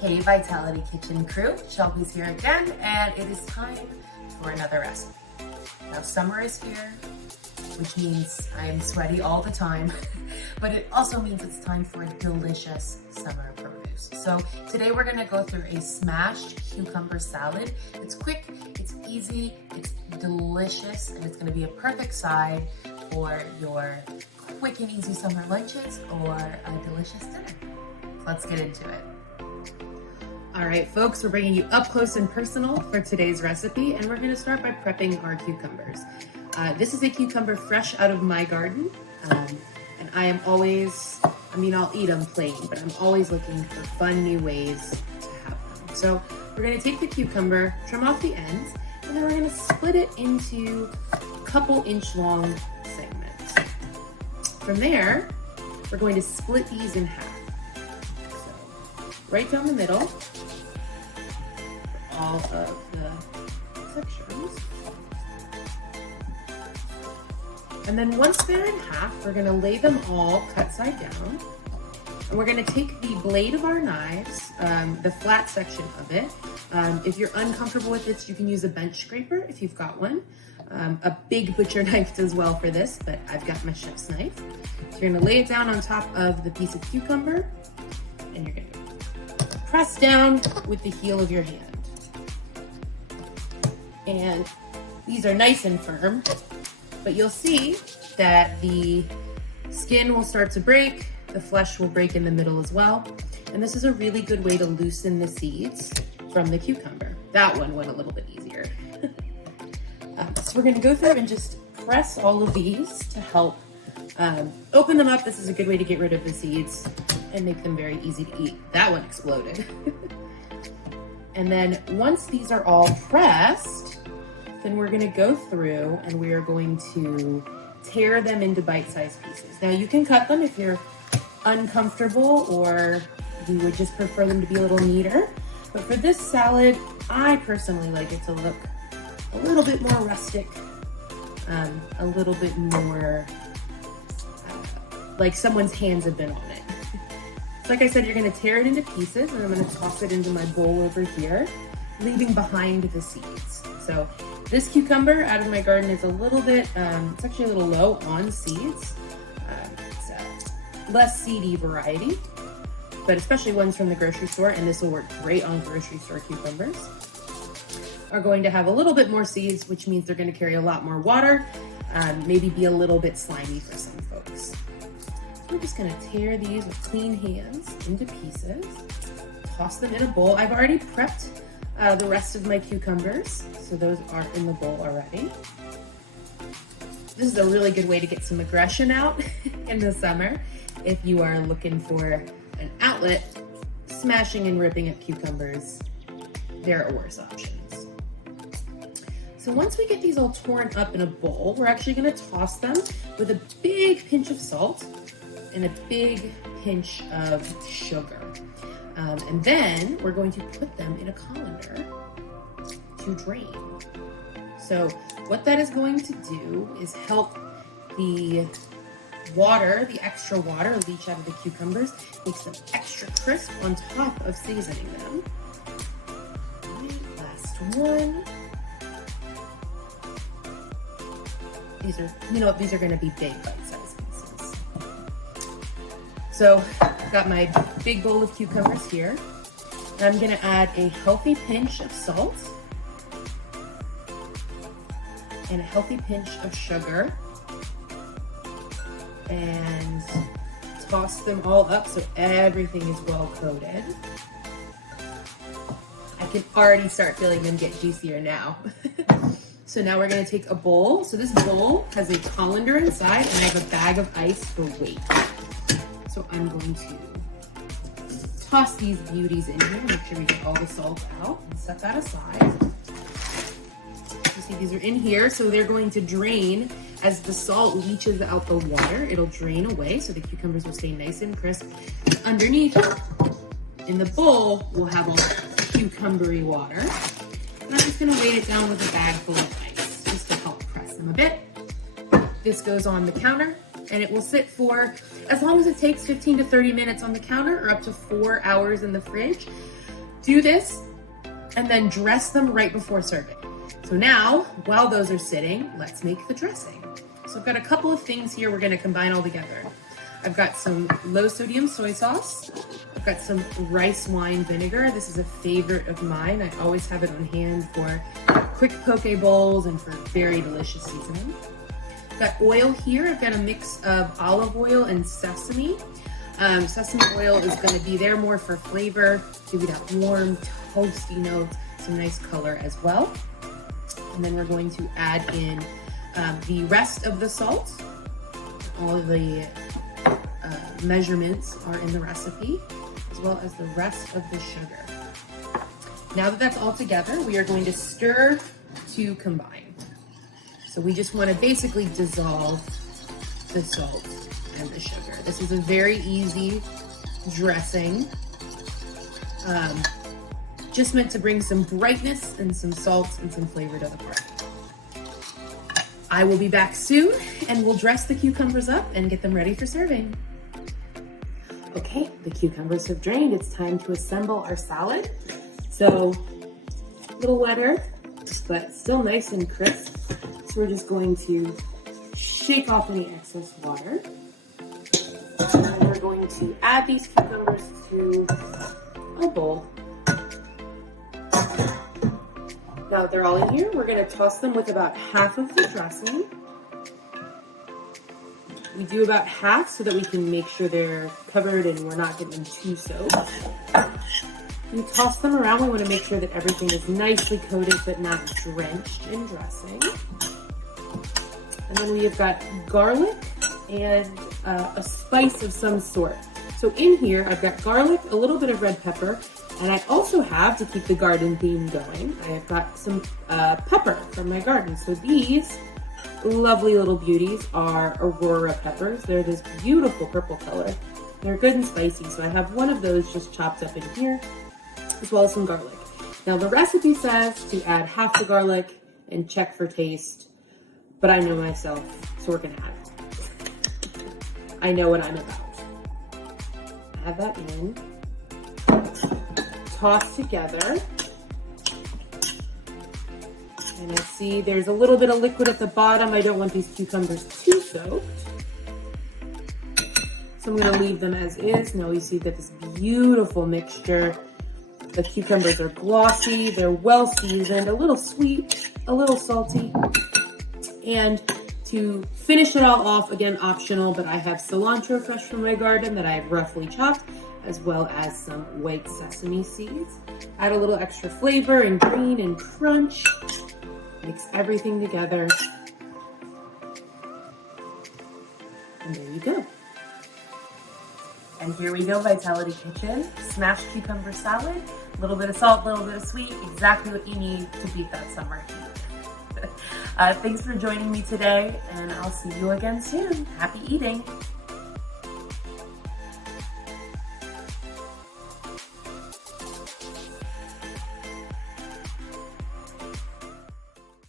Hey Vitality Kitchen crew, Shelby's here again, and it is time for another recipe. Now summer is here, which means I'm sweaty all the time, but it also means it's time for a delicious summer produce. So today we're gonna go through a smashed cucumber salad. It's quick, it's easy, it's delicious, and it's gonna be a perfect side for your quick and easy summer lunches or a delicious dinner. Let's get into it. All right, folks, we're bringing you up close and personal for today's recipe, and we're gonna start by prepping our cucumbers. This is a cucumber fresh out of my garden, and I am always, I'll eat them plain, but I'm always looking for fun new ways to have them. So we're gonna take the cucumber, trim off the ends, and then we're gonna split it into a couple inch long segments. From there, we're going to split these in half. So right down the middle, all of the sections. And then once they're in half, we're gonna lay them all cut side down. And we're gonna take the blade of our knives, the flat section of it. If you're uncomfortable with this, you can use a bench scraper if you've got one. A big butcher knife does well for this, but I've got my chef's knife. So you're gonna lay it down on top of the piece of cucumber, and you're gonna press down with the heel of your hand. And these are nice and firm, but you'll see that the skin will start to break, the flesh will break in the middle as well. And this is a really good way to loosen the seeds from the cucumber. That one went a little bit easier. So we're gonna go through and just press all of these to help open them up. This is a good way to get rid of the seeds and make them very easy to eat. That one exploded. And then once these are all pressed, then we're gonna go through and we are going to tear them into bite-sized pieces. Now you can cut them if you're uncomfortable or you would just prefer them to be a little neater. But for this salad, I personally like it to look a little bit more rustic, a little bit more like someone's hands have been on it. So like I said, you're gonna tear it into pieces, and I'm gonna toss it into my bowl over here, leaving behind the seeds. So this cucumber out of my garden is a little bit, it's actually a little low on seeds. It's a less seedy variety, but especially ones from the grocery store, and this will work great on grocery store cucumbers, are going to have a little bit more seeds, which means they're gonna carry a lot more water, maybe be a little bit slimy for some folks. So we're just gonna tear these with clean hands into pieces, toss them in a bowl. I've already prepped the rest of my cucumbers, so those are in the bowl already. This is a really good way to get some aggression out in the summer. If you are looking for an outlet, smashing and ripping up cucumbers, there are worse options. So once we get these all torn up in a bowl, we're actually gonna toss them with a big pinch of salt and a big pinch of sugar. And then we're going to put them in a colander to drain. So what that is going to do is help the water, the extra water, leach out of the cucumbers, makes them extra crisp on top of seasoning them. All right, last one. These are gonna be big bite-sized pieces. So I've got my big bowl of cucumbers here. I'm gonna add a healthy pinch of salt and a healthy pinch of sugar and toss them all up so everything is well coated. I can already start feeling them get juicier now. So now we're gonna take a bowl. So this bowl has a colander inside, and I have a bag of ice for weight. So I'm going to toss these beauties in here, make sure we get all the salt out, and set that aside. You see these are in here, so they're going to drain as the salt leaches out the water. It'll drain away, so the cucumbers will stay nice and crisp. And underneath, in the bowl, we'll have all cucumbery water. And I'm just gonna weight it down with a bag full of ice, just to help press them a bit. This goes on the counter, and it will sit for as long as it takes 15 to 30 minutes on the counter, or up to 4 hours in the fridge. Do this and then dress them right before serving. So now, while those are sitting, let's make the dressing. So I've got a couple of things here we're gonna combine all together. I've got some low sodium soy sauce. I've got some rice wine vinegar. This is a favorite of mine. I always have it on hand for quick poke bowls and for very delicious seasoning. I've got oil here. I've got a mix of olive oil and sesame. Sesame oil is gonna be there more for flavor, give you that warm, toasty note, some nice color as well. And then we're going to add in the rest of the salt. All of the measurements are in the recipe, as well as the rest of the sugar. Now that that's all together, we are going to stir to combine. So we just want to basically dissolve the salt and the sugar. This is a very easy dressing, just meant to bring some brightness and some salt and some flavor to the party. I will be back soon and we'll dress the cucumbers up and get them ready for serving. Okay, the cucumbers have drained. It's time to assemble our salad. So, a little wetter, but still nice and crisp. So we're just going to shake off any excess water. And we're going to add these cucumbers to a bowl. Now that they're all in here, we're gonna toss them with about half of the dressing. We do about half so that we can make sure they're covered and we're not getting them too soaked. You toss them around. We want to make sure that everything is nicely coated but not drenched in dressing. And then we have got garlic and a spice of some sort. So in here, I've got garlic, a little bit of red pepper, and I also have, to keep the garden theme going, I have got some pepper from my garden. So these lovely little beauties are Aurora peppers. They're this beautiful purple color. They're good and spicy, so I have one of those just chopped up in here, as well as some garlic. Now the recipe says to add half the garlic and check for taste, but I know myself, so we're gonna add it. I know what I'm about. Add that in, toss together. And I see there's a little bit of liquid at the bottom. I don't want these cucumbers too soaked. So I'm gonna leave them as is. Now we see that this beautiful mixture. The cucumbers are glossy, they're well seasoned, a little sweet, a little salty. And to finish it all off, again, optional, but I have cilantro fresh from my garden that I have roughly chopped, as well as some white sesame seeds. Add a little extra flavor and green and crunch. Mix everything together. And there you go. And here we go, Vitality Kitchen. Smashed cucumber salad, a little bit of salt, a little bit of sweet, exactly what you need to beat that summer heat. Thanks for joining me today, and I'll see you again soon. Happy eating.